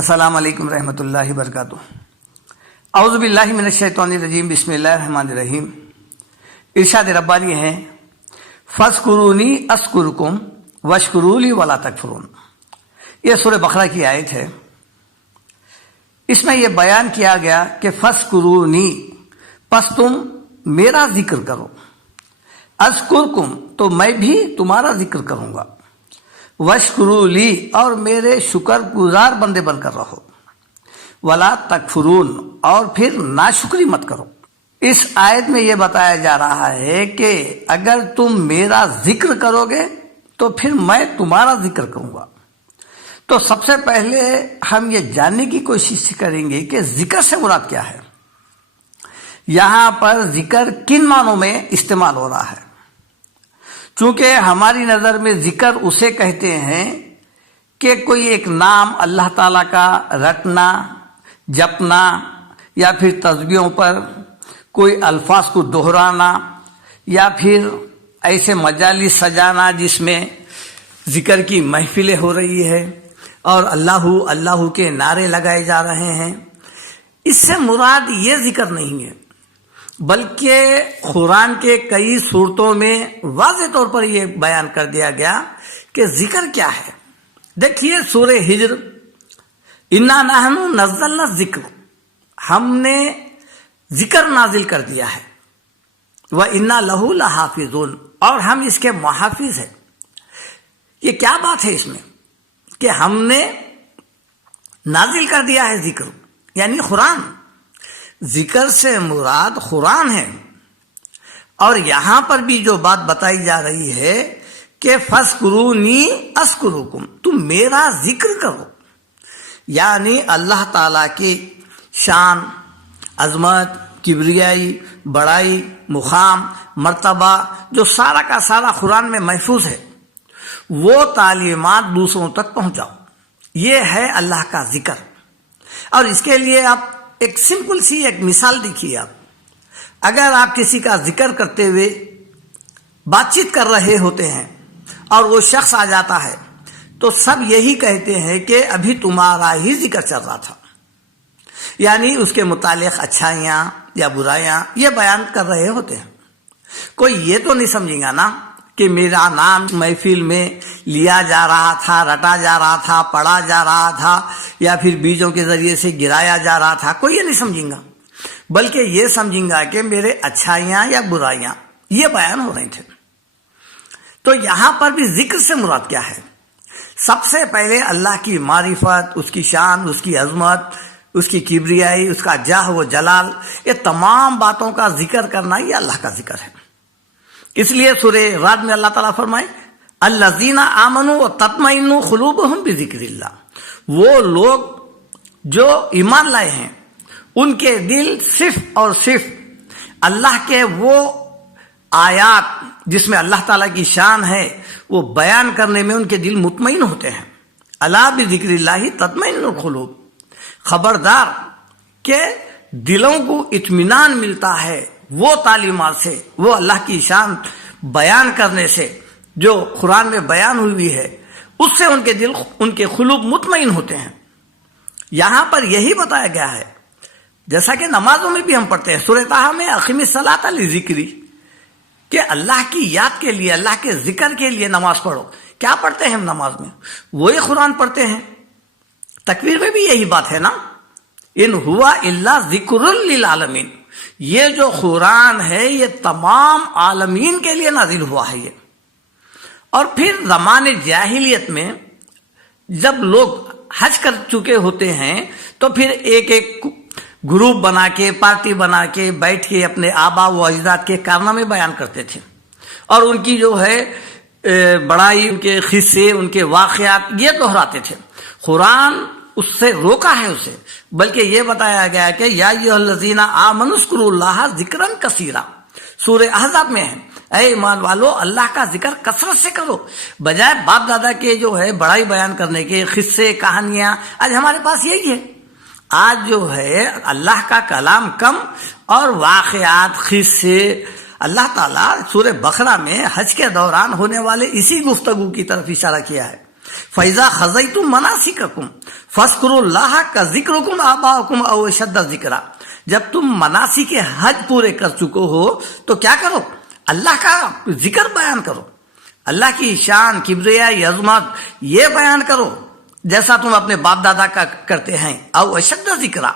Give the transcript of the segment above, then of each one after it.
السلام علیکم رحمۃ اللہ وبرکاتہ۔ اعوذ باللہ من الشیطان الرجیم، بسم اللہ الرحمن الرحیم۔ ارشاد ربانی ہے فاذکرونی اذکرکم واشکروا لی ولا تکفرون۔ یہ سورہ بقرہ کی آیت ہے۔ اس میں یہ بیان کیا گیا کہ فاذکرونی، پس تم میرا ذکر کرو، اذکرکم، تو میں بھی تمہارا ذکر کروں گا، واشکروا لی، اور میرے شکر گزار بندے بن کر رہو، ولا تکفرون، اور پھر ناشکری مت کرو۔ اس آیت میں یہ بتایا جا رہا ہے کہ اگر تم میرا ذکر کرو گے تو پھر میں تمہارا ذکر کروں گا۔ تو سب سے پہلے ہم یہ جاننے کی کوشش کریں گے کہ ذکر سے مراد کیا ہے، یہاں پر ذکر کن معنوں میں استعمال ہو رہا ہے۔ چونکہ ہماری نظر میں ذکر اسے کہتے ہیں کہ کوئی ایک نام اللہ تعالیٰ کا رٹنا، جپنا، یا پھر تسبیحوں پر کوئی الفاظ کو دہرانا، یا پھر ایسے مجالس سجانا جس میں ذکر کی محفلیں ہو رہی ہے اور اللہ اللہ کے نعرے لگائے جا رہے ہیں۔ اس سے مراد یہ ذکر نہیں ہے، بلکہ قرآن کے کئی صورتوں میں واضح طور پر یہ بیان کر دیا گیا کہ ذکر کیا ہے۔ دیکھیے سورہ ہجر، انا نحن نزلنا الذکر، ہم نے ذکر نازل کر دیا ہے، وَإِنَّا لَهُ لَحَافِظُونَ، اور ہم اس کے محافظ ہیں۔ یہ کیا بات ہے اس میں کہ ہم نے نازل کر دیا ہے ذکر، یعنی قرآن۔ ذکر سے مراد قرآن ہے۔ اور یہاں پر بھی جو بات بتائی جا رہی ہے کہ فاذکرونی اذکرکم، تم میرا ذکر کرو، یعنی اللہ تعالیٰ کی شان، عظمت، کبریائی، بڑائی، مقام، مرتبہ، جو سارا کا سارا قرآن میں محفوظ ہے، وہ تعلیمات دوسروں تک پہنچاؤ۔ یہ ہے اللہ کا ذکر۔ اور اس کے لیے آپ ایک سمپل سی ایک مثال دیکھیے۔ آپ اگر آپ کسی کا ذکر کرتے ہوئے بات چیت کر رہے ہوتے ہیں اور وہ شخص آ جاتا ہے تو سب یہی کہتے ہیں کہ ابھی تمہارا ہی ذکر چل رہا تھا، یعنی اس کے متعلق اچھائیاں یا برائیاں یہ بیان کر رہے ہوتے ہیں۔ کوئی یہ تو نہیں سمجھے گا نا کہ میرا نام محفل میں لیا جا رہا تھا، رٹا جا رہا تھا، پڑھا جا رہا تھا، یا پھر بیجوں کے ذریعے سے گرایا جا رہا تھا۔ کوئی یہ نہیں سمجھیں گا، بلکہ یہ سمجھیں گا کہ میرے اچھائیاں یا برائیاں یہ بیان ہو رہے تھے۔ تو یہاں پر بھی ذکر سے مراد کیا ہے؟ سب سے پہلے اللہ کی معرفت، اس کی شان، اس کی عظمت، اس کی کبریائی، اس کا جاہ و جلال، یہ تمام باتوں کا ذکر کرنا یہ اللہ کا ذکر ہے۔ اس لیے سورہ رعد میں اللہ تعالیٰ فرمائے الذین آمنوا وتطمئن قلوبہم بذکر اللہ، وہ لوگ جو ایمان لائے ہیں ان کے دل صرف اور صرف اللہ کے وہ آیات جس میں اللہ تعالیٰ کی شان ہے وہ بیان کرنے میں ان کے دل مطمئن ہوتے ہیں۔ الا بذکر اللہ تطمئن القلوب، خبردار کہ دلوں کو اطمینان ملتا ہے وہ تعلیمات سے، وہ اللہ کی شان بیان کرنے سے جو قرآن میں بیان ہوئی ہے، اس سے ان کے دل، ان کے قلوب مطمئن ہوتے ہیں۔ یہاں پر یہی بتایا گیا ہے، جیسا کہ نمازوں میں بھی ہم پڑھتے ہیں، سورہ طٰہٰ میں اقیم الصلاۃ لذکری، کہ اللہ کی یاد کے لیے، اللہ کے ذکر کے لیے نماز پڑھو۔ کیا پڑھتے ہیں ہم نماز میں؟ وہی قرآن پڑھتے ہیں۔ تکبیر میں بھی یہی بات ہے نا، ان ہوا الا ذکر للعالمین، یہ جو قرآن ہے یہ تمام عالمین کے لیے نازل ہوا ہے۔ یہ اور پھر زمانے جاہلیت میں جب لوگ حج کر چکے ہوتے ہیں تو پھر ایک ایک گروپ بنا کے، پارٹی بنا کے بیٹھ کے اپنے آبا و اجداد کے کارنامے بیان کرتے تھے، اور ان کی جو ہے بڑائی، ان کے قصے، ان کے واقعات یہ دہراتے تھے۔ قرآن اس سے روکا ہے اسے، بلکہ یہ بتایا گیا کہ یا ایھا الذین آمنوا اذکروا اللہ ذکرا کثیرا، سورہ احزاب میں ہے، اے ایمان والو اللہ کا ذکر کثرت سے کرو، بجائے باپ دادا کے جو ہے بڑائی بیان کرنے کے، قصے، کہانیاں۔ آج ہمارے پاس یہی ہے، آج جو ہے اللہ کا کلام کم اور واقعات، قصے۔ اللہ تعالیٰ سورہ بقرہ میں حج کے دوران ہونے والے اسی گفتگو کی طرف اشارہ کیا ہے فَإِذَا خَضَيْتُم مَنَاسِكَكُمْ فَاذْكُرُوا اللَّهَ كَذِكْرِكُمْ آبَاءَكُمْ أَوْ أَشَدَّ ذِكْرًا۔ جب تم مناسک حج پورے کر چکو ہو تو کیا کرو؟ اللہ کا ذکر بیان کرو، اللہ کی شان، کبریائی، عظمت یہ بیان کرو جیسا تم اپنے باپ دادا کا کرتے ہیں۔ او اشد ذکرہ،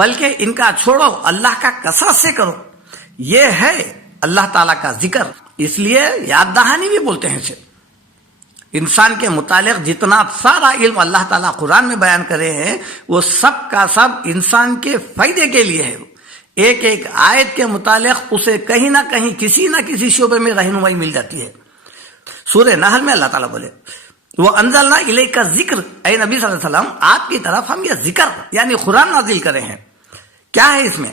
بلکہ ان کا چھوڑو، اللہ کا کثرت سے کرو۔ یہ ہے اللہ تعالیٰ کا ذکر، اس لیے یاد دہانی بھی بولتے ہیں اسے۔ انسان کے متعلق جتنا سارا علم اللہ تعالیٰ قرآن میں بیان کرے ہیں وہ سب کا سب انسان کے فائدے کے لیے ہے۔ ایک ایک آیت کے متعلق اسے کہیں نہ کہیں کسی نہ کسی شعبے میں رہنمائی مل جاتی ہے۔ سورہ نحل میں اللہ تعالیٰ بولے وَأَنزَلْنَا إِلَيْكَ الذِّكْرَ، اے نبی صلی اللہ علیہ وسلم آپ کی طرف ہم یہ ذکر یعنی قرآن نازل کرے ہیں۔ کیا ہے اس میں؟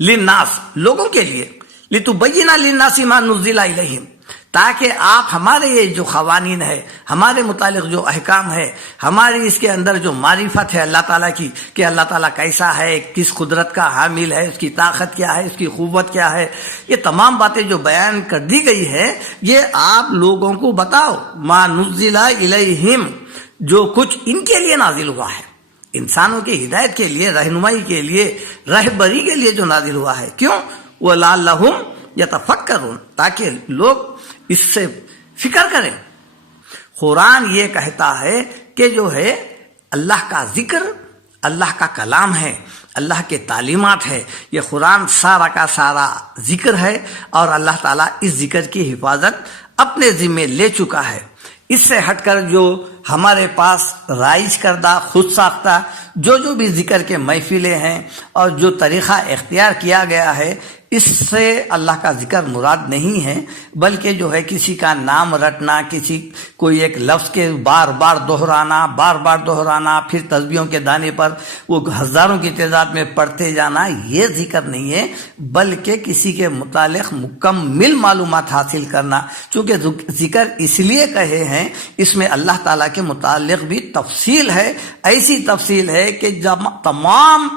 للناس، لوگوں کے لیے، لِتُبَيِّنَ لِلنَّاسِ مَا نُزِّلَ إِلَيْهِمْ، تاکہ آپ ہمارے یہ جو قوانین ہے، ہمارے متعلق جو احکام ہے، ہماری اس کے اندر جو معرفت ہے اللہ تعالیٰ کی کہ اللہ تعالیٰ کیسا ہے، کس قدرت کا حامل ہے، اس کی طاقت کیا ہے، اس کی قوت کیا ہے، یہ تمام باتیں جو بیان کر دی گئی ہے یہ آپ لوگوں کو بتاؤ۔ ما نزل الیہم، جو کچھ ان کے لیے نازل ہوا ہے، انسانوں کی ہدایت کے لیے، رہنمائی کے لیے، رہبری کے لیے جو نازل ہوا ہے۔ کیوں؟ وَلَعَلَّهُمْ يَتَفَكَّرُونَ، تاکہ لوگ اس سے فکر کریں۔ قرآن یہ کہتا ہے کہ جو ہے اللہ کا ذکر اللہ کا کلام ہے، اللہ کے تعلیمات ہے، یہ قرآن سارا کا سارا ذکر ہے، اور اللہ تعالیٰ اس ذکر کی حفاظت اپنے ذمے لے چکا ہے۔ اس سے ہٹ کر جو ہمارے پاس رائج کردہ، خود ساختہ جو بھی ذکر کے محفلیں ہیں اور جو طریقہ اختیار کیا گیا ہے، اس سے اللہ کا ذکر مراد نہیں ہے، بلکہ جو ہے کسی کا نام رٹنا، کوئی ایک لفظ کے بار بار دہرانا، پھر تسبیحوں کے دانے پر وہ ہزاروں کی تعداد میں پڑھتے جانا، یہ ذکر نہیں ہے، بلکہ کسی کے متعلق مکمل معلومات حاصل کرنا۔ چونکہ ذکر اس لیے کہے ہیں، اس میں اللہ تعالیٰ کے متعلق بھی تفصیل ہے، ایسی تفصیل ہے کہ جب تمام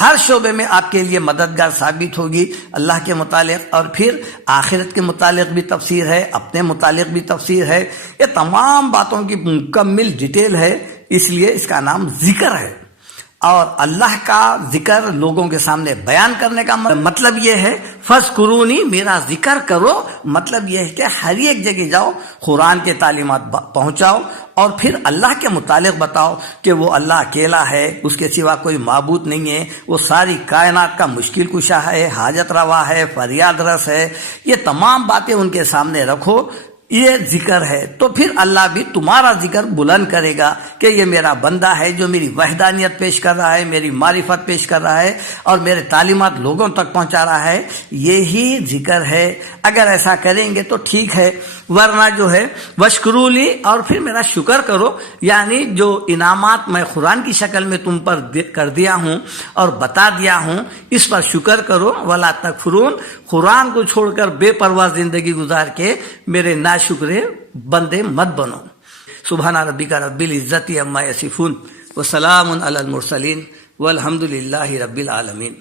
ہر شعبے میں آپ کے لیے مددگار ثابت ہوگی اللہ کے متعلق، اور پھر آخرت کے متعلق بھی تفسیر ہے، اپنے متعلق بھی تفسیر ہے، یہ تمام باتوں کی مکمل ڈیٹیل ہے، اس لیے اس کا نام ذکر ہے۔ اور اللہ کا ذکر لوگوں کے سامنے بیان کرنے کا مطلب یہ ہے فَاذْكُرُونِی، میرا ذکر کرو، مطلب یہ ہے کہ ہر ایک جگہ جاؤ، قرآن کے تعلیمات پہنچاؤ، اور پھر اللہ کے متعلق بتاؤ کہ وہ اللہ اکیلا ہے، اس کے سوا کوئی معبود نہیں ہے، وہ ساری کائنات کا مشکل کشا ہے، حاجت روا ہے، فریاد رس ہے، یہ تمام باتیں ان کے سامنے رکھو، یہ ذکر ہے۔ تو پھر اللہ بھی تمہارا ذکر بلند کرے گا کہ یہ میرا بندہ ہے جو میری وحدانیت پیش کر رہا ہے، میری معرفت پیش کر رہا ہے، اور میرے تعلیمات لوگوں تک پہنچا رہا ہے، یہی ذکر ہے۔ اگر ایسا کریں گے تو ٹھیک ہے، ورنہ جو ہے وشکروا لی، اور پھر میرا شکر کرو، یعنی جو انعامات میں قرآن کی شکل میں تم پر کر دیا ہوں اور بتا دیا ہوں، اس پر شکر کرو۔ ولا تکفرون، قرآن کو چھوڑ کر بے پرواہ زندگی گزار کے میرے ناشکرے بندے مت بنو۔ سبحان ربک رب العزت عما یصفون وسلام علی المرسلین والحمد للہ رب العالمین۔